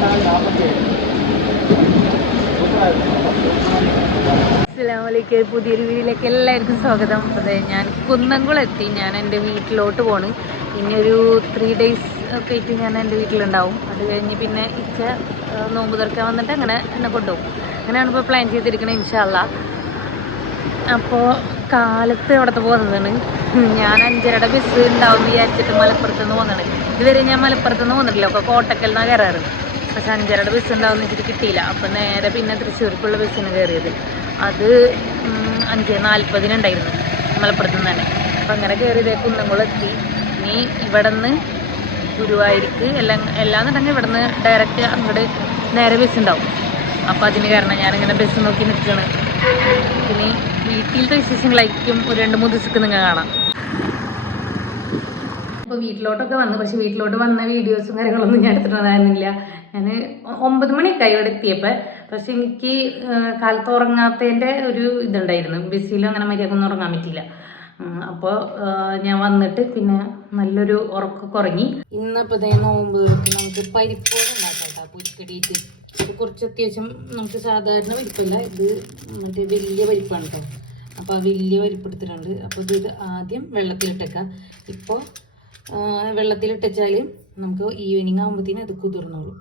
അസ്സലാമലൈക്കും. പുതിയൊരു വീഡിയോയിലേക്ക് എല്ലാവർക്കും സ്വാഗതം. അതെ, ഞാൻ കുന്നംകുളം എത്തി. ഞാൻ എൻ്റെ വീട്ടിലോട്ട് പോണ്. ഇനി ഒരു 3 days ഒക്കെ ആയിട്ട് ഞാൻ എൻ്റെ വീട്ടിലുണ്ടാവും. അത് കഴിഞ്ഞ് പിന്നെ നോമ്പ് തുറക്കാൻ വന്നിട്ട് അങ്ങനെ എന്നെ കൊണ്ടുപോകും. അങ്ങനെയാണ് ഇപ്പോൾ പ്ലാൻ ചെയ്തിരിക്കുന്നത്, ഇൻഷാ അള്ളാ. അപ്പോൾ കാലത്ത് അവിടുത്തെ പോകുന്നതാണ്. ഞാൻ 5:30 ബസ് ഉണ്ടാവും വിചാരിച്ചിട്ട് മലപ്പുറത്ത് നിന്ന് പോകുന്നതാണ്. ഇതുവരെ ഞാൻ മലപ്പുറത്ത് നിന്ന് പോകുന്നിട്ടില്ല, അപ്പോൾ കോട്ടക്കൽ നിന്നാണ് കയറാറ്. പക്ഷെ 5:30 ബസ് ഉണ്ടാവുമെന്ന് വെച്ചിട്ട് കിട്ടിയില്ല. അപ്പം നേരെ പിന്നെ തൃശ്ശൂർക്കുള്ള ബസ്സിന് കയറിയത്. അത് 5:40 ഉണ്ടായിരുന്നു മലപ്പുറത്ത് നിന്ന് തന്നെ. അപ്പം അങ്ങനെ കയറിയതേ കുന്നംകുളം എത്തി. ഇനി ഇവിടെ നിന്ന് ഗുരുവായൂർക്ക് എല്ലാന്നുണ്ടെങ്കിൽ ഇവിടെ നിന്ന് ഡയറക്റ്റ് അങ്ങോട്ട് നേരെ ബസ് ഉണ്ടാവും. അപ്പോൾ അതിന് കാരണം ഞാനിങ്ങനെ ബസ് നോക്കി നിൽക്കുകയാണ്. പിന്നെ വീട്ടിലത്തെ വിശേഷങ്ങളായിരിക്കും ഒരു 2-3 ദിവസത്തേക്ക് നിങ്ങൾ കാണാം. ഇപ്പോൾ വീട്ടിലോട്ടൊക്കെ വന്നു. പക്ഷെ വീട്ടിലോട്ട് വന്ന വീഡിയോസും കാര്യങ്ങളൊന്നും ഞാൻ എടുത്തിട്ടുണ്ടായിരുന്നില്ല. ഞാൻ 9 മണിയൊക്കെ ഇവിടെ എത്തിയപ്പോൾ. പക്ഷെ എനിക്ക് കാലത്ത് ഉറങ്ങാത്തതിൻ്റെ ഒരു ഇതുണ്ടായിരുന്നു. ബസ്സിലും അങ്ങനെ മര്യാദക്കൊന്നും ഉറങ്ങാൻ പറ്റിയില്ല. അപ്പോൾ ഞാൻ വന്നിട്ട് പിന്നെ നല്ലൊരു ഉറക്കമൊക്കെ ഉറങ്ങി. ഇന്നപ്പോൾ നോമ്പ് നമുക്ക് പരിപ്പോട് ഉണ്ടാക്കാം കേട്ടോ, പൊരിക്കടിയിട്ട്. ഇത് കുറച്ച് അത്യാവശ്യം നമുക്ക് സാധാരണ പരിപ്പല്ല, ഇത് മറ്റേ വലിയ പരിപ്പാണ് കേട്ടോ. അപ്പോൾ ആ വലിയ പരിപ്പ് എടുത്തിട്ടുണ്ട്. അപ്പോൾ ഇത് ആദ്യം വെള്ളത്തിലിട്ടേക്കാം. ഇപ്പോൾ വെള്ളത്തിലിട്ടാൽ നമുക്ക് ഈവനിങ് ആകുമ്പോഴത്തേനും അത് കുതിർന്നോളൂ.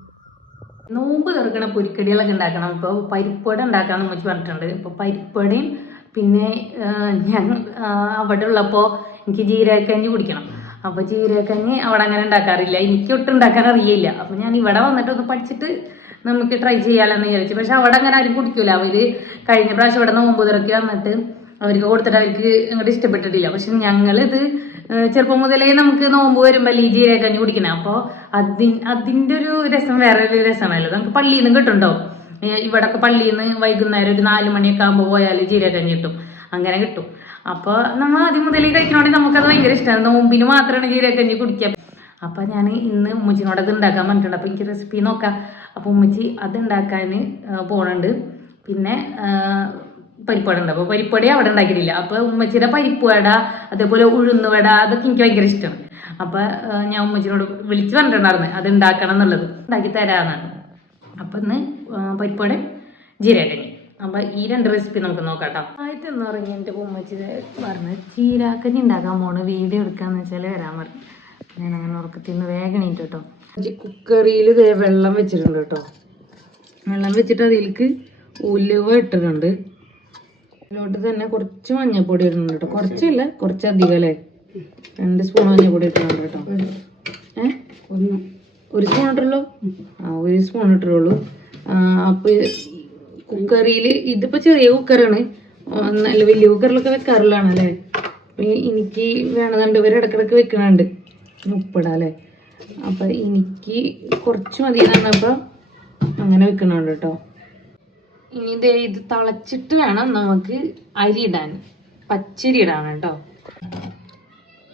നോമ്പ് തുറക്കണ പൊരിക്കടികളൊക്കെ ഉണ്ടാക്കണം. ഇപ്പോൾ പരിപ്പട ഉണ്ടാക്കാമെന്ന് വെച്ച് പറഞ്ഞിട്ടുണ്ട്. ഇപ്പോൾ പരിപ്പടയും പിന്നെ ഞാൻ അവിടെ ഉള്ളപ്പോൾ എനിക്ക് ജീരകക്കഞ്ഞി കുടിക്കണം. അപ്പോൾ ജീരകക്കഞ്ഞി അവിടെ അങ്ങനെ ഉണ്ടാക്കാറില്ല, എനിക്ക് ഒട്ടും ഉണ്ടാക്കാൻ അറിയില്ല. അപ്പോൾ ഞാൻ ഇവിടെ വന്നിട്ട് ഒന്ന് പഠിച്ചിട്ട് നമുക്ക് ട്രൈ ചെയ്യാമെന്ന് വിചാരിച്ചു. പക്ഷെ അവിടെ അങ്ങനെ ആരും കുടിക്കില്ല. അവർ കഴിഞ്ഞ പ്രാവശ്യം ഇവിടെ നോമ്പ് തുറക്കി വന്നിട്ട് അവർക്ക് കൊടുത്തിട്ട് അവർക്ക് അങ്ങോട്ട് ഇഷ്ടപ്പെട്ടിട്ടില്ല. പക്ഷെ ഞങ്ങളിത് ചെറുപ്പം മുതലേ നമുക്ക് നോമ്പ് വരുമ്പോൾ ഈ ജീരകക്കഞ്ഞി കുടിക്കണം. അപ്പോൾ അതിൻ്റെ ഒരു രസം വേറെ ഒരു രസമാണല്ലോ. നമുക്ക് പള്ളിയിൽ നിന്ന് കിട്ടുന്നുണ്ടോ, ഇവിടെയൊക്കെ പള്ളിയിൽ നിന്ന് വൈകുന്നേരം ഒരു 4 മണിയൊക്കെ ആകുമ്പോൾ പോയാൽ ജീരകക്കഞ്ഞി കിട്ടും, അങ്ങനെ കിട്ടും. അപ്പോൾ നമ്മൾ ആദ്യം മുതലേ കഴിക്കണമെങ്കിൽ നമുക്കത് ഭയങ്കര ഇഷ്ടമാണ്. നോമ്പിന് മാത്രമാണ് ജീരകക്കഞ്ഞി കുടിക്കുക. അപ്പോൾ ഞാൻ ഇന്ന് ഉമ്മച്ചിനോട് അത് ഉണ്ടാക്കാൻ പറഞ്ഞിട്ടുണ്ട്. അപ്പോൾ എനിക്ക് റെസിപ്പി നോക്കാം. അപ്പോൾ ഉമ്മച്ചി അത് ഉണ്ടാക്കാൻ പോകുന്നുണ്ട്. പിന്നെ പരിപ്പട ഉണ്ട്. അപ്പോൾ പരിപ്പട അവിടെ ഉണ്ടാക്കിയിട്ടില്ല. അപ്പോൾ ഉമ്മച്ചിയുടെ പരിപ്പുവട, അതേപോലെ ഉഴുന്നുവട, അതൊക്കെ എനിക്ക് ഭയങ്കര ഇഷ്ടമാണ്. അപ്പോൾ ഞാൻ ഉമ്മച്ചിനോട് വിളിച്ച് പറഞ്ഞിട്ടുണ്ടായിരുന്നു അത് ഉണ്ടാക്കണം എന്നുള്ളത്, ഉണ്ടാക്കി തരാമെന്നാണ്. അപ്പം ഇന്ന് പരിപ്പട ജീരകക്കഞ്ഞി. അപ്പോൾ ഈ 2 റെസിപ്പി നമുക്ക് നോക്കാം കേട്ടോ. ആയിട്ടെന്ന് പറഞ്ഞ് എൻ്റെ ഉമ്മച്ചി പറഞ്ഞ് ജീരകക്കഞ്ഞി ഉണ്ടാക്കാൻ പോണ്, വീഡിയോ എടുക്കാന്ന് വെച്ചാൽ വരാൻ പറഞ്ഞു. ഞാൻ അങ്ങനെ ഉറക്കത്തിൽ നിന്ന് വേഗം എണീറ്റു കേട്ടോ. കുക്കറിയിൽ വെള്ളം വെച്ചിട്ടുണ്ട് കേട്ടോ. വെള്ളം വെച്ചിട്ട് അതിലേക്ക് ഉലുവ ഇട്ടിട്ടുണ്ട്. അതിലോട്ട് തന്നെ കുറച്ച് മഞ്ഞൾപ്പൊടി ഇടുന്നുണ്ട് കേട്ടോ. കുറച്ചല്ല, കുറച്ചധികം അല്ലേ. 2 സ്പൂൺ മഞ്ഞൾപ്പൊടി ഇട്ടിട്ടുണ്ട് കേട്ടോ. 1 സ്പൂൺ ഇട്ടുള്ളൂ. 1 സ്പൂൺ ഇട്ടുള്ളൂ. അപ്പോൾ കുക്കറിയിൽ ഇതിപ്പോൾ ചെറിയ കുക്കറാണ്, നല്ല വലിയ കുക്കറിലൊക്കെ വെക്കാറുള്ളതാണ് അല്ലേ. അപ്പം എനിക്ക് വേണമെന്നുണ്ട്, ഇവർ ഇടക്കിടക്ക് വെക്കണുണ്ട് ഉപ്പിടാം അല്ലേ. അപ്പം എനിക്ക് കുറച്ച് മതി പറഞ്ഞപ്പോൾ അങ്ങനെ വെക്കണുണ്ട് കേട്ടോ. ഇനി ഇത് തിളച്ചിട്ട് വേണം നമുക്ക് അരി ഇടാൻ, പച്ചരി ഇടാൻ കേട്ടോ.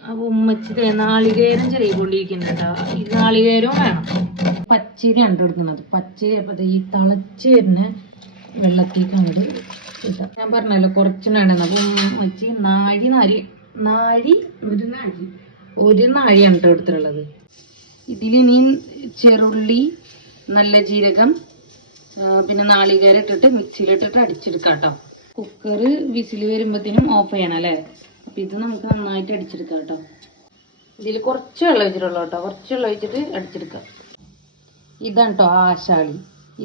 അപ്പോൾ ഉമ്മച്ചി നാളികേരം ചെറികൊണ്ടിരിക്കുന്നുണ്ട് കേട്ടോ. ഈ നാളികേരവും വേണം. പച്ചരി ആണ് എടുക്കുന്നത്. പച്ചരി അപ്പോൾ ഈ തിളച്ച് വരുന്ന വെള്ളത്തേക്ക് അങ്ങോട്ട് ഇട്ടാം. ഞാൻ പറഞ്ഞല്ലോ കുറച്ച് വേണ്ടെന്ന്. അപ്പോൾ ഉമ്മച്ചി ഒരു നാഴിയാണ് കേട്ടോ എടുത്തിട്ടുള്ളത്. ഇതിലിനി ചെറുള്ളി, നല്ല ജീരകം, പിന്നെ നാളികേരം ഇട്ടിട്ട് മിക്സിയിലിട്ടിട്ട് അടിച്ചെടുക്കാം കേട്ടോ. കുക്കർ വിസിൽ വരുമ്പോഴത്തേനും ഓഫ് ചെയ്യണം അല്ലേ. അപ്പം ഇത് നമുക്ക് നന്നായിട്ട് അടിച്ചെടുക്കാം കേട്ടോ. ഇതിൽ കുറച്ച് വെള്ളം ഒഴിച്ചിട്ടുള്ളൂ കേട്ടോ. കുറച്ച് വെള്ളം ഒഴിച്ചിട്ട് അടിച്ചെടുക്കാം. ഇതാണ് കേട്ടോ ആശാളി.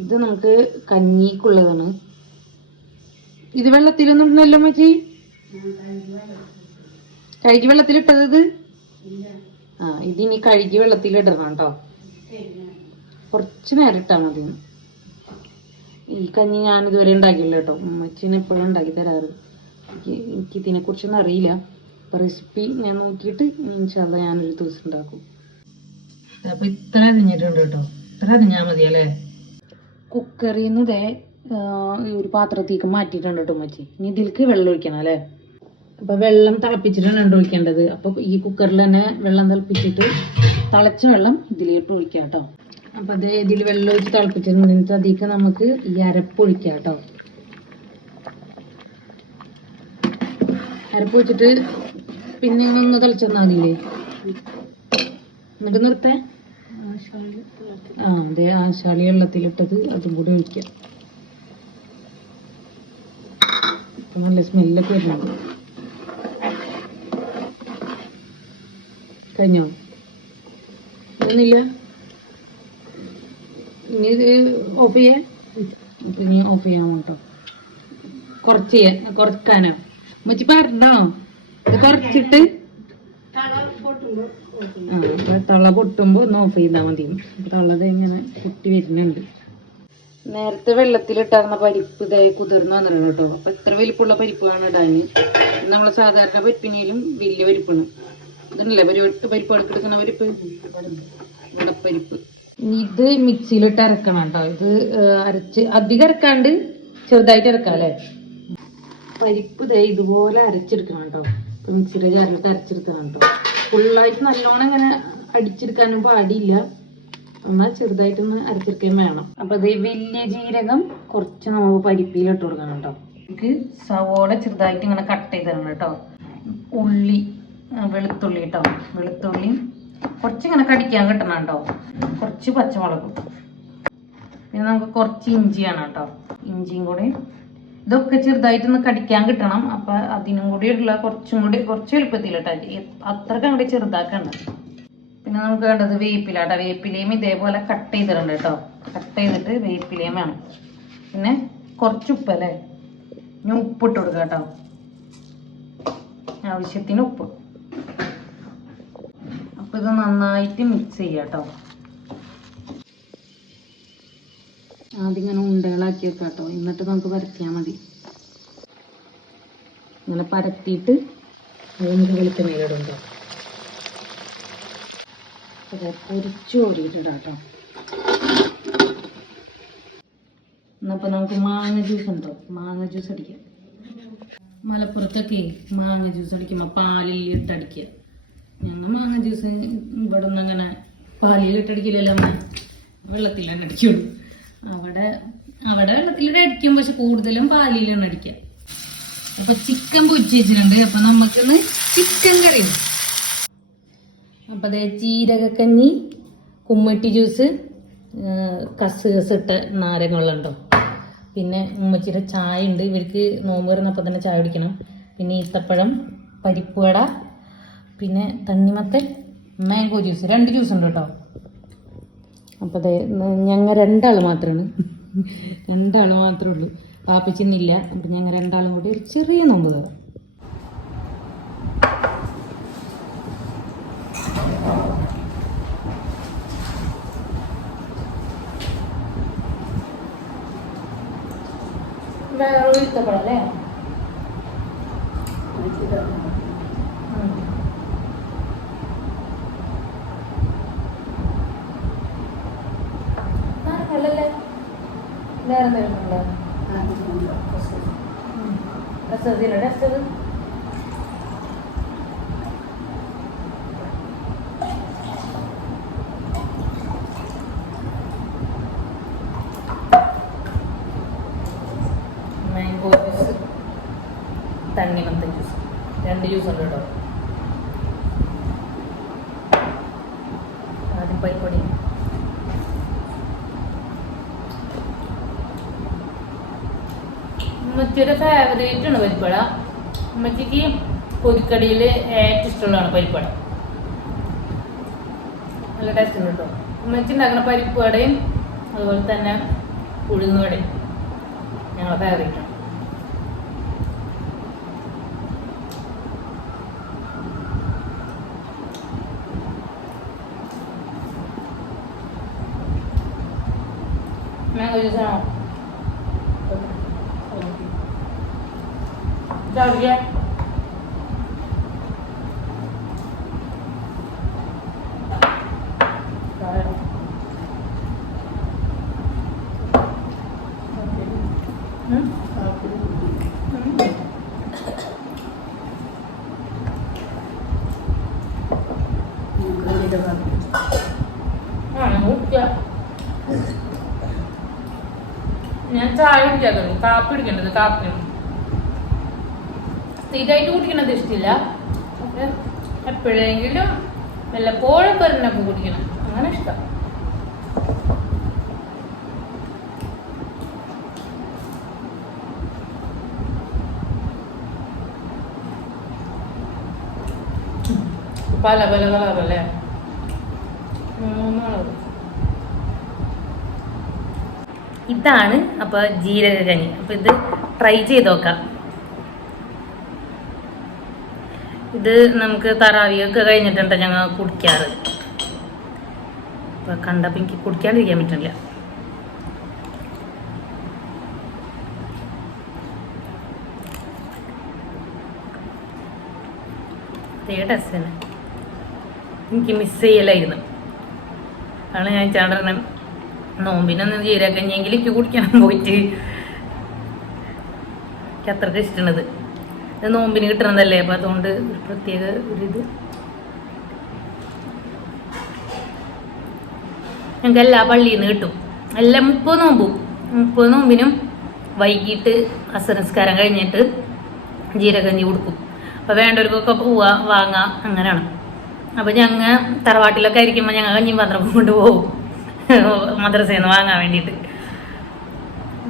ഇത് നമുക്ക് കഞ്ഞിക്കുള്ളതാണ്. ഇത് വെള്ളത്തിലൊന്നും ഇടണല്ലോ മച്ചി, കഴുകി വെള്ളത്തിലിട്ടത് ഇത്. ഇതിനി കഴുകി വെള്ളത്തിലിടണം കേട്ടോ. കുറച്ച് നേരം ഇട്ടാൽ മതി. ഈ കഞ്ഞി ഞാനിതുവരെ ഉണ്ടാക്കിയില്ല കേട്ടോ. ഉമ്മച്ചിനെ എപ്പോഴും ഉണ്ടാക്കി തരാറ്. എനിക്ക് ഇതിനെക്കുറിച്ചൊന്നും അറിയില്ല. അപ്പോൾ റെസിപ്പി ഞാൻ നോക്കിയിട്ട് ഇൻഷാ അല്ലാ ഞാനൊരു ദിവസം ഉണ്ടാക്കും. അപ്പോൾ ഇത്ര അരിഞ്ഞിട്ടുണ്ട് കേട്ടോ. ഇത്ര അരിഞ്ഞാൽ മതി അല്ലേ. കുക്കറിൽ നിന്ന് ഒരു പാത്രത്തേക്ക് മാറ്റിയിട്ടുണ്ട് കേട്ടോ ഉമ്മച്ചി. ഇനി ഇതിലേക്ക് വെള്ളം ഒഴിക്കണം അല്ലേ. അപ്പോൾ വെള്ളം തിളപ്പിച്ചിട്ടാണ് ഒഴിക്കേണ്ടത്. അപ്പോൾ ഈ കുക്കറിൽ തന്നെ വെള്ളം തിളപ്പിച്ചിട്ട് തിളച്ച വെള്ളം ഇതിലേക്ക് ഒഴിക്കാം കേട്ടോ. അപ്പോൾ അത് ഇതിൽ വെള്ളം ഒഴിച്ച് തിളപ്പിച്ചിട്ടുണ്ടെങ്കിൽ അതിലേക്ക് നമുക്ക് ഈ അരപ്പ് ഒഴിക്കാം കേട്ടോ. അരപ്പ് ഒഴിച്ചിട്ട് പിന്നെ ഒന്ന് തിളച്ചെന്നാൽ മതിയില്ലേ. എന്നിട്ട് നിർത്തേ. അതെ ആശാളി വെള്ളത്തിലിട്ടത് അതും കൂടെ ഒഴിക്കാം. ഇപ്പൊ നല്ല സ്മെല്ലൊക്കെ വരുന്നുണ്ട്. കഴിഞ്ഞോ? ഒന്നില്ല. ഇനി ഇത് ഓഫ് ചെയ്യാൻ. അപ്പൊ ഇനി ഓഫ് ചെയ്യാൻ കേട്ടോ. കുറക്കാനോ മച്ചി പറഞ്ഞോ? ഇത് കുറച്ചിട്ട് തള പൊട്ടുമ്പോ ഒന്ന് ഓഫ് ചെയ്താൽ മതി. തളത് ഇങ്ങനെ കുട്ടി വരുന്നുണ്ട്. നേരത്തെ വെള്ളത്തിലിട്ടാർന്ന പരിപ്പ് ഇതായി കുതിർന്ന് വന്നിട്ടുണ്ട് കേട്ടോ. അപ്പൊ എത്ര വലിപ്പമുള്ള പരിപ്പാണ് ഇടാന്. നമ്മളെ സാധാരണ പരിപ്പിനേലും വലിയ പരിപ്പാണ്. ഇതല്ലേ പരിപ്പ് എടുക്കുന്ന പരിപ്പ്, വടപ്പരിപ്പ്. ഇത് മിക്സിയിലിട്ട് അരക്കണം കേട്ടോ. ഇത് അരച്ച് അധികം അരക്കാണ്ട് ചെറുതായിട്ട് അരക്കാം അല്ലേ. പരിപ്പ് ഇതേ ഇതുപോലെ അരച്ചെടുക്കണം കേട്ടോ. ഇപ്പൊ മിക്സിയുടെ ജാറിലിട്ട് അരച്ചെടുക്കണം കേട്ടോ. ഫുള്ളായിട്ട് നല്ലോണം ഇങ്ങനെ അടിച്ചെടുക്കാനും പാടില്ല. എന്നാൽ ചെറുതായിട്ടൊന്ന് അരച്ചെടുക്കുകയും വേണം. അപ്പൊ ഇത് വലിയ ജീരകം കുറച്ച് നമുക്ക് പരിപ്പിയിലിട്ട് കൊടുക്കണം കേട്ടോ. നമുക്ക് സവോള ചെറുതായിട്ട് ഇങ്ങനെ കട്ട് ചെയ്ത് തരണം കേട്ടോ. ഉള്ളി, വെളുത്തുള്ളി കേട്ടോ. വെളുത്തുള്ളി കുറച്ചിങ്ങനെ കടിക്കാൻ കിട്ടണം കേട്ടോ. കുറച്ച് പച്ചമുളകും, പിന്നെ നമുക്ക് കുറച്ച് ഇഞ്ചിയാണ് കേട്ടോ. ഇഞ്ചിയും കൂടി ഇതൊക്കെ ചെറുതായിട്ടൊന്ന് കടിക്കാൻ കിട്ടണം. അപ്പൊ അതിനും കൂടിയുള്ള കുറച്ച് എളുപ്പത്തിലിട്ടാ, അത്രക്ക് അങ്ങോട്ട് ചെറുതാക്കണ്ട. പിന്നെ നമുക്ക് വേണ്ടത് വേപ്പിലാട്ടോ. വേപ്പിലയും ഇതേപോലെ കട്ട് ചെയ്തിട്ടുണ്ട് കേട്ടോ. കട്ട് ചെയ്തിട്ട് വേപ്പിലയും വേണം. പിന്നെ കുറച്ച് ഉപ്പല്ലേ, ഇനി ഉപ്പിട്ട് കൊടുക്കുക കേട്ടോ. ആവശ്യത്തിന് ഉപ്പ്. അപ്പൊ ഇത് നന്നായിട്ട് മിക്സ് ചെയ്യാം കേട്ടോ. ആദ്യം ഇങ്ങനെ ഉണ്ടകളാക്കി വെക്കാം കേട്ടോ. എന്നിട്ട് നമുക്ക് പരത്തിയാൽ മതി. ഇങ്ങനെ പരത്തിയിട്ട് അത് നമുക്ക് വെളിച്ചെണ്ണയിലിടുണ്ടോ. പൊരിച്ചു കോരിയിട്ടിടാം കേട്ടോ. എന്നപ്പോ നമുക്ക് മാങ്ങ ജ്യൂസ് ഉണ്ടോ? മാങ്ങ ജ്യൂസ് അടിക്കാം. മലപ്പുറത്തൊക്കെ മാങ്ങ ജ്യൂസ് അടിക്കുമ്പോൾ പാലിൽ ഇട്ടടിക്കുക. ഞങ്ങൾ മാങ്ങ ജ്യൂസ് ഇവിടെ ഒന്നും അങ്ങനെ പാലിൽ ഇട്ടടിക്കില്ലല്ലോ, വെള്ളത്തിൽ തന്നെ അടിക്കുള്ളൂ. അവിടെ വെള്ളത്തിലിട്ട് അടിക്കും, പക്ഷെ കൂടുതലും പാലിലാണ് അടിക്കുക. അപ്പൊ ചിക്കൻ പൊരിച്ച് വെച്ചിട്ടുണ്ട്. അപ്പൊ നമുക്കിന്ന് ചിക്കൻ കറി. അപ്പൊ അതേ ജീരകക്കഞ്ഞി, കുമ്മട്ടി ജ്യൂസ്, കസുകസിട്ട നാരങ്ങളുണ്ടോ. പിന്നെ ഉമ്മച്ചിയുടെ ചായ ഉണ്ട്. ഇവർക്ക് നോമ്പ് വരുന്നപ്പോൾ തന്നെ ചായ കുടിക്കണം. പിന്നെ ഈത്തപ്പഴം, പരിപ്പ് വട, പിന്നെ തണ്ണിമത്തൻ, മാംഗോ ജ്യൂസ്. 2 ജ്യൂസ് ഉണ്ട് കേട്ടോ. അപ്പോൾ അതെ ഞങ്ങൾ 2 ആൾ മാത്രമേ ഉള്ളൂ. പാപ്പച്ചിന്നില്ല. അപ്പം ഞങ്ങൾ 2 ആളും കൂടി ഒരു ചെറിയ നോമ്പ് തരാം. വേറെ ഇഷ്ടപ്പെടല്ലേ? അല്ലല്ലേ, വേറെ എന്തെങ്കിലും ഉണ്ടോ? രസത് മാംഗോ ജ്യൂസ്, തണ്ണിമത്തൻ ജ്യൂസ്. 2 ജ്യൂസ് ഉണ്ട് കേട്ടോ. ആദ്യം പരിപ്പൊടി. ഉമ്മച്ചിയുടെ ഫേവറേറ്റ് ആണ് പരിപ്പട. ഉമ്മച്ചിക്ക് പൊരിക്കടിയിൽ ഏറ്റവും ഇഷ്ടമുള്ളതാണ് പരിപ്പട. നല്ല ടേസ്റ്റ് ഉണ്ട് കേട്ടോ. ഉമ്മച്ചി ഉണ്ടാക്കുന്ന പരിപ്പടയും അതുപോലെ തന്നെ ഉഴുന്നുവടയും ഞങ്ങളെ ഫേവറേറ്റ് ആണ്. മാംഗോ ജ്യൂസാണോ? Jauh ഞാൻ ചായ കുടിക്കാതെ കാപ്പി കുടിക്കേണ്ടത്. കാപ്പി സ്ഥിരമായിട്ട് കുടിക്കണത് ഇഷ്ടമില്ല. പക്ഷെ എപ്പോഴെങ്കിലും വല്ലപ്പോഴും പറഞ്ഞപ്പോൾ കുടിക്കണം. അങ്ങനെ ഇഷ്ടം. പല പല കളറല്ലേ, 3 കളർ. ഇതാണ് അപ്പോൾ ജീരക കഞ്ഞി. അപ്പോൾ ഇത് ട്രൈ ചെയ്ത് നോക്കാം. ഇത് നമുക്ക് തറാവിയൊക്കെ കഴിഞ്ഞിട്ടുണ്ട് ഞങ്ങൾ കുടിക്കാറ്. അപ്പോൾ കണ്ടപ്പോൾ എനിക്ക് കുടിക്കാണ്ടിരിക്കാൻ പറ്റില്ല. ടേസ്റ്റ് തന്നെ എനിക്ക് മിസ് ചെയ്യലായിരുന്നു. അതാണ് ഞാൻ ചേട്ടനെ നോമ്പിനൊന്നും ജീരകഞ്ഞെങ്കിൽ എനിക്ക് കുടിക്കണം പോയിട്ട്. എനിക്ക് അത്രയ്ക്ക് ഇഷ്ടമാണത്. ഇത് നോമ്പിന് കിട്ടണതല്ലേ, അപ്പം അതുകൊണ്ട് ഒരു പ്രത്യേക ഒരിത്. ഞങ്ങൾക്ക് എല്ലാ പള്ളിയിൽ നിന്ന് കിട്ടും. എല്ലാം 30 നോമ്പിനും വൈകിട്ട് അസംസ്കാരം കഴിഞ്ഞിട്ട് ജീരകഞ്ഞി കൊടുക്കും. അപ്പോൾ വേണ്ടവർക്കൊക്കെ പോവുക വാങ്ങാം, അങ്ങനെയാണ്. അപ്പോൾ ഞങ്ങൾ തറവാട്ടിലൊക്കെ ആയിരിക്കുമ്പോൾ ഞങ്ങൾ കഞ്ഞിയും പാത്രം കൊണ്ട് പോകും മദ്രസയിൽ നിന്ന് വാങ്ങാൻ വേണ്ടിയിട്ട്.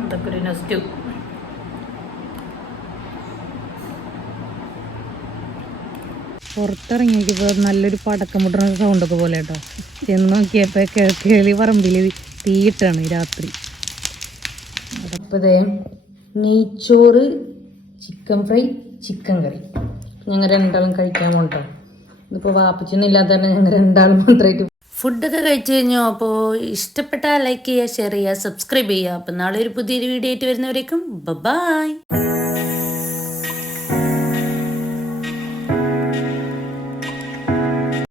അതൊക്കെ ഒരു നെക്സ്റ്റ്. പുറത്തിറങ്ങിയപ്പോൾ നല്ലൊരു പടക്കം മുട്ടുന്ന സൗണ്ടൊക്കെ പോലെ കേട്ടോ. ചെന്ന് നോക്കിയപ്പോൾ കേളി പറമ്പിൽ തീയിട്ടാണ് രാത്രി. അപ്പോൾ ഇതേ നെയ്ച്ചോറ്, ചിക്കൻ ഫ്രൈ, ചിക്കൻ കറി ഞങ്ങൾ രണ്ടാളും കഴിക്കാൻ പോകട്ടോ. ഇതിപ്പോൾ വാപ്പച്ചൊന്നും ഇല്ലാത്തതാണ് ഞങ്ങൾ രണ്ടാളും മാത്രമായിട്ട്. ഫുഡൊക്കെ കഴിച്ചു കഴിഞ്ഞു. അപ്പോൾ ഇഷ്ടപ്പെട്ടാൽ ലൈക്ക് ചെയ്യുക, ഷെയർ ചെയ്യുക, സബ്സ്ക്രൈബ് ചെയ്യുക. അപ്പോൾ നാളെ ഒരു പുതിയൊരു വീഡിയോ ആയിട്ട് വരുന്നവരേക്കും ബൈ.